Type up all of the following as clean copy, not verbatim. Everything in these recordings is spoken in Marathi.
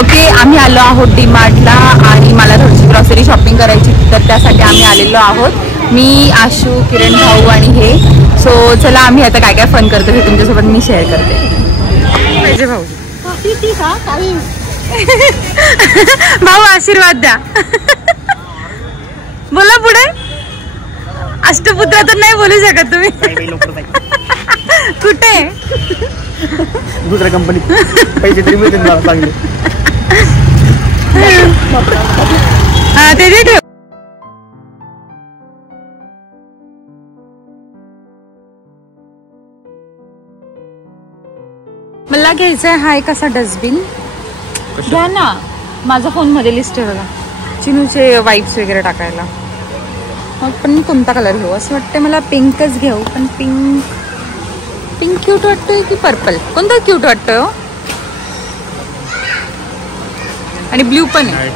ओके, आम्ही आलो आहोत डीमार्टला आणि मला थोडीशी ग्रॉसरी शॉपिंग करायची, तर त्यासाठी आम्ही आलेलो आहोत. मी, आशू, किरण भाऊ आणि हे. सो चला आम्ही आता काय काय फन करतो हे तुमच्यासोबत मी शेअर करते. पाहिजे भाऊ. भाऊ आशीर्वाद द्या. बोला पुढे. अष्टपुत्रातून नाही बोलू शकत तुम्ही. कुठे? दुसऱ्या कंपनीत पैसे तरी मिळतील मला चांगले. हा ते ठेव. मला घ्यायचा आहे हा एक असा डस्टबिन. घ्या ना, माझा फोन मध्ये लिस्ट आहे बघा. चिनूचे वाईप्स वगैरे टाकायला. मग पण मी कोणता कलर घेऊ असं वाटतं मला. पिंकच घेऊ, पण पिंक क्यूट वाटतोय की पर्पल? कोणता क्यूट वाटतोय हो? आणि ब्ल्यू पण आहे.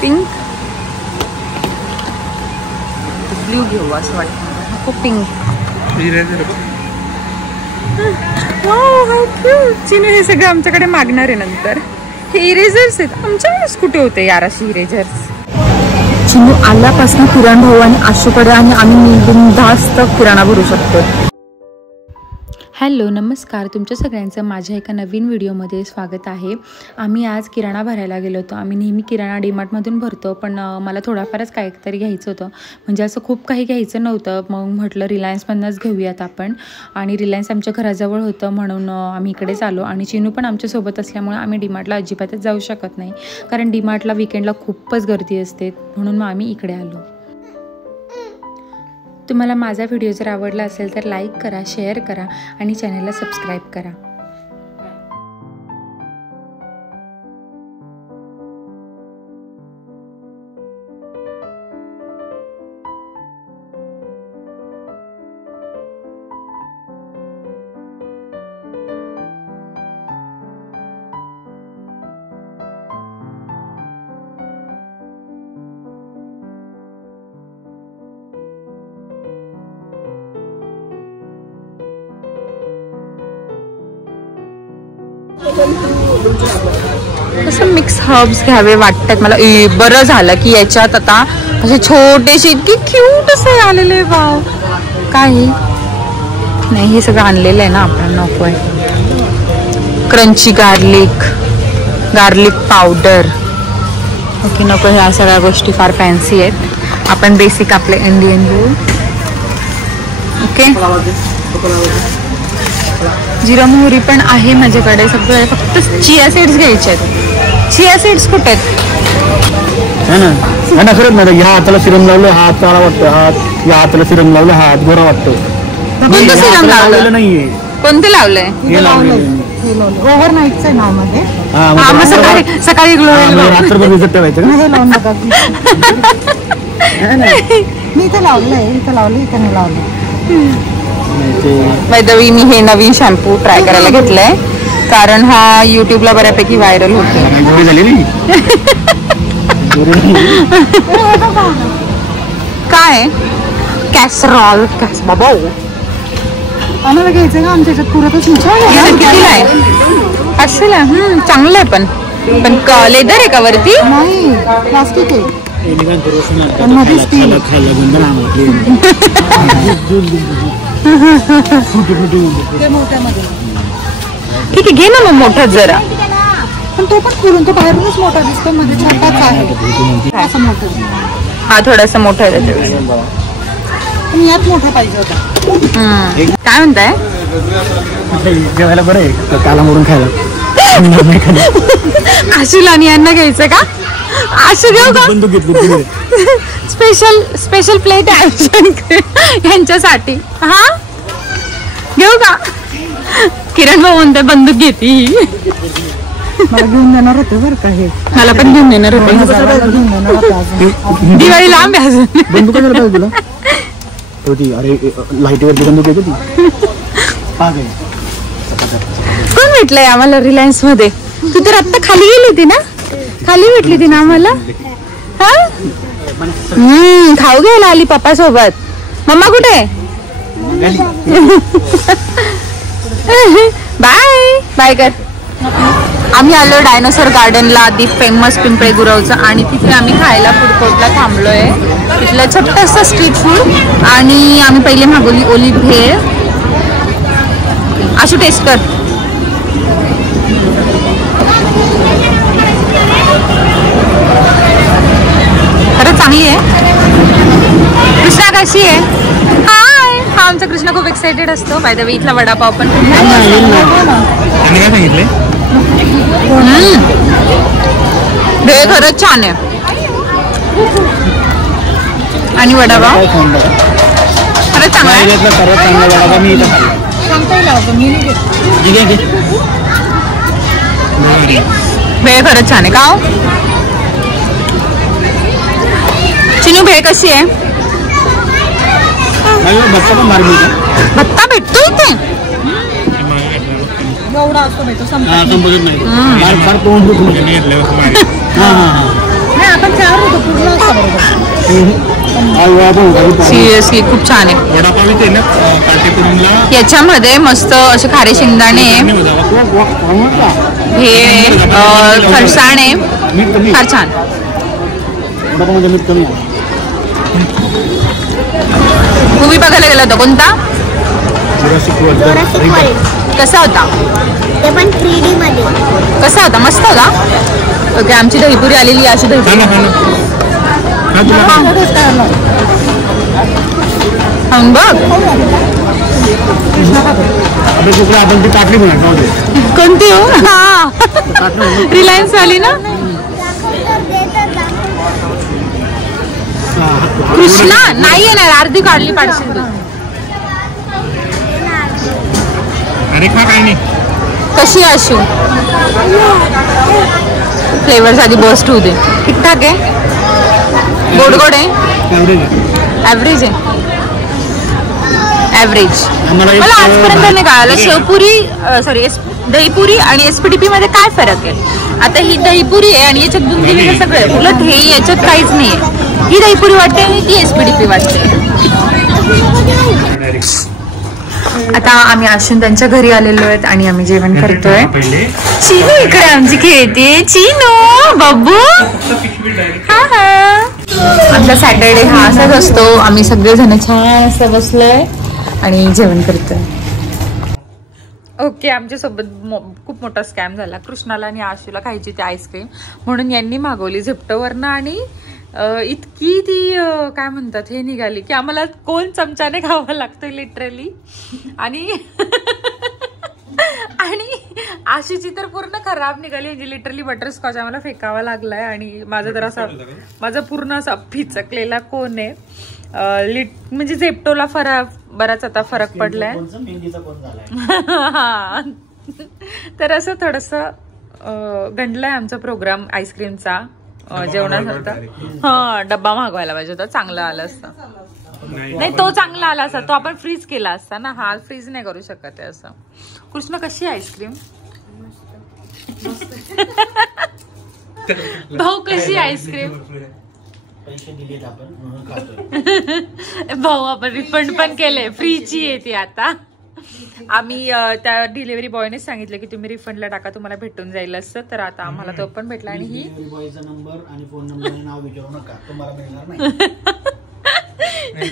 पिंक ब्ल्यू घेऊ असं वाटतं. खूप पिंक. चिनू हे सगळं आमच्याकडे मागणार आहे नंतर. हे इरेझर्स आहेत. आमच्याकडेच कुठे होते यार अशी इरेझर्स. चिनू आल्यापासून किरण भाऊ आणि आशूकडे आणि आम्ही बिनधास्त किराणा भरू शकतो. हॅलो नमस्कार, तुमच्या सगळ्यांचं माझ्या एका नवीन व्हिडिओमध्ये स्वागत आहे. आम्ही आज किराणा भरायला गेलो होतो. आम्ही नेहमी किराणा डीमार्टमधून भरतो, पण मला थोडाफारच काहीतरी घ्यायचं होतं. म्हणजे असं खूप काही घ्यायचं नव्हतं. मग म्हटलं रिलायन्समधूनच घेऊयात आपण. आणि रिलायन्स आमच्या घराजवळ होतं म्हणून आम्ही इकडेच आलो. आणि चिनू पण आमच्यासोबत असल्यामुळे आम्ही डीमार्टला अजिबातच जाऊ शकत नाही, कारण डीमार्टला विकेंडला खूपच गर्दी असते. म्हणून मग आम्ही इकडे आलो. तुम्हाला माझा व्हिडिओ जर आवडला असेल तर लाईक करा, शेअर करा आणि चॅनलला सबस्क्राईब करा. कसं मिक्स हर्ब्स घ्यावे वाटतात मला. बरं झालं की याच्यात आता असे छोटेसे इतके क्यूट असे आलेले. वाव, काही नाही हे सगळं आणलेलं आहे ना आपण. नको आहे. Crunchy garlic powder. ओके नको, ह्या सगळ्या गोष्टी फार फॅन्सी आहेत. आपण बेसिक आपले इंडियन घेऊ. ओके, जिरा मोहरी पण आहे माझ्याकडे सगळं. फक्त चिया सीड्स घ्यायचे आहेत. चिया सीड्स कुठे आहेत? ना खरंच नाही. ह्या हाताला सिरम लावलं, हा हात काळा वाटतो. हात या हाताला सिरम लावलं, हा हात गोरा वाटतो. कोणतं सिरम लावलं? नाहीये. कोणते लावलंय? ओव्हरनाईटचं आहे नावामध्ये. सकाळी ग्लो रात्रभर भिजत ठेवायचं. मी इथं लावलंय, इथं नाही लावलं. बाय द वे, मी हे नवीन शॅम्पू ट्राय करायला घेतलंय कारण हा युट्यूबला बऱ्यापैकी व्हायरल होतो. काय कॅसरॉल बाबा आम्हाला घ्यायचं का? आमच्या ह्याच्यात पुरतच नाही. कितीला आहे? 500 ला. चांगलं आहे पण लेदर आहे का वरती? नाही, प्लास्टिक आहे. मध्ये स्टील. ठीक आहे, घे ना मग मोठा जरा. पण तो पण फिरून तो बाहेरूनच मोठा दिसतो, मध्ये छोटाच आहे. असं मोठं. हा थोडासा मोठा आहे त्याच्यापेक्षा. पण यात मोठा पाहिजे होता. काय म्हणताय? जेवायला बरं आहे, काला मोडून खायला. आशूला आणि यांना घ्यायचं का? आशू घेऊ का? बंदूक घेतली. स्पेशल प्लेट आहे यांच्यासाठी. हा घेऊ का? किरण भाऊ म्हणते बंदूक घेते. मला घेऊन देणार होते बरं का हे. मला पण घेऊन देणार होते. दिवाळी लांब आहे अजून. बंदूक कशाला पाहिजे तुला? अरे लाईटीवरती बंदूक येते ती. कोण भेटलंय आम्हाला रिलायन्स मध्ये? तू तर आत्ता खाली गेली होती ना? खाली भेटली ती ना आम्हाला. हा खाऊ घ्यायला आली पप्पा सोबत. मम्मा कुठे? बाय. बाय कर. आम्ही आलो डायनोसॉर गार्डनला, दी फेमस पिंपळे गुरवचं, आणि तिथे आम्ही खायला फूड कोर्टला थांबलोय. तिथलं छोटंसं स्ट्रीट फूड, आणि आम्ही पहिले मागवली ओली भेळ. अशी टेस्ट कर. खरंच चांगली आहे. कृष्णा कशी आहे? हाय. हा आमचा कृष्णा खूप एक्साइटेड असतो. बाय द वे इथला वडापाव पण काय सांगितले? भेळ खरंच छान आहे, आणि वडापाव खरंच चांगला आहे. भेळ खरंच छान आहे. का चिनू भेळ कशी आहे? भत्ता भेटतो इथे? एवढा असतो भेटतो सिरियसली खूप छान आहे. याच्यामध्ये मस्त असे खारे शेंगदाणे, हे फरसाणे, फार छान. मूवी बघायला गेला होता कोणता? कसा होता? ते पण 3D मध्ये. कसा होता? मस्त होता. ओके, आमची दहीपुरी आलेली. अशी दहीपुरी बघ. आपण ती काटली कोणती हो? हा, रिलायन्स वाली ना. कृष्णा नाही येणार, अर्धी काढली पाडशील तू. अरे खा काही नाही. कशी आशू? फ्लेवर्स आधी बस्ट होऊ दे. ठीकठाक आहे, गोड गोड आहे, ॲव्हरेज आहे. ॲव्हरेज. मला आजपर्यंत नाही कळालं शेवपुरी, सॉरी दहीपुरी आणि एसपीडीपी मध्ये काय फरक आहे. आता ही दहीपुरी आहे आणि याच्यात बुंदी सगळं, उलट हे याच्यात काहीच नाही आहे. ही दहीपुरी वाटते आणि ती एसपीडीपी वाटते. आता आम्ही अश्विन त्यांच्या घरी आलेलो आहेत आणि आम्ही जेवण करतोय. चिनू इकडे आमची खेळते. चिनू बब्बू. आमचा सॅटरडे हा असाच असतो. आम्ही सगळेजण छान असं बसलोय आणि जेवण करतोय. ओके, आमच्यासोबत खूप मोठा स्कॅम झाला. कृष्णाला आणि आशूला खायची ती आईस्क्रीम, म्हणून यांनी मागवली झेप्टोवरनं, आणि इतकी ती काय म्हणतात हे निघाली की आम्हाला कोण चमच्याने खावं लागतं लिटरली. आणि आणि आशीची तर पूर्ण खराब निघाली, म्हणजे लिटरली बटरस्कॉच आम्हाला फेकावा लागलाय. आणि माझा तर असा, माझा पूर्ण असा फिचकलेला कोण आहे. म्हणजे झेप्टोला बराच आता फरक पडलाय. हा, तर असं थोडस गंडलाय आमचा प्रोग्राम आईस्क्रीमचा जेवणाचा. हा, डब्बा मागवायला पाहिजे होता, चांगला आला असता. नाही, तो चांगला आला असता, तो आपण फ्रीज केला असता ना. हा फ्रीज नाही करू शकत आहे असं. कृष्ण कशी आईस्क्रीम? भाऊ कशी आईस्क्रीम? भाऊ आपण रिफंड पण केले, फ्रीची आहे ती आता. आम्ही त्या डिलिव्हरी बॉयने सांगितलं की तुम्ही रिफंडला टाका, तुम्हाला भेटून जाईल असं. तर आता आम्हाला तो पण भेटला. आणि ही बॉयचा नंबर आणि फोन नंबर नाव विचारू नका, तुम्हाला मिळणार नाही.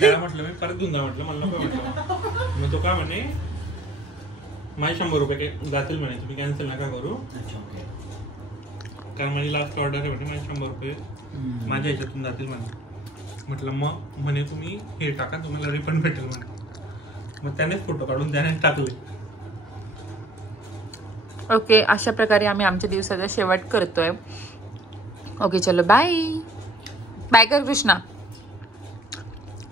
त्याला म्हटलं मी परत घेऊन जा, म्हटलं मला नको म्हटलं. मग तो काय म्हणे, माझे 100 रुपये जातील म्हणे, तुम्ही कॅन्सल नका करू. कारण माझी लास्ट ऑर्डर आहे म्हणे, माझे 100 रुपये माझ्या ह्याच्यातून जातील म्हणे. म्हटलं मग म्हणे तुम्ही हे टाका, तुम्हाला रिफंड भेटेल म्हणे. मग त्यानेच फोटो काढून त्यानेच टाकले. ओके, अशा प्रकारे आम्ही आमच्या दिवसाचा शेवट करतोय. ओके, चलो बाय. बाय कर कृष्णा.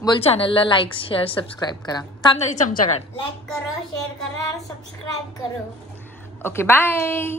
बोल चॅनलला लाईक, शेअर, सबस्क्राईब करा. थांब ना, चमचा काढ. लाईक करो, शेअर करा, सबस्क्राईब करो. Okay, bye.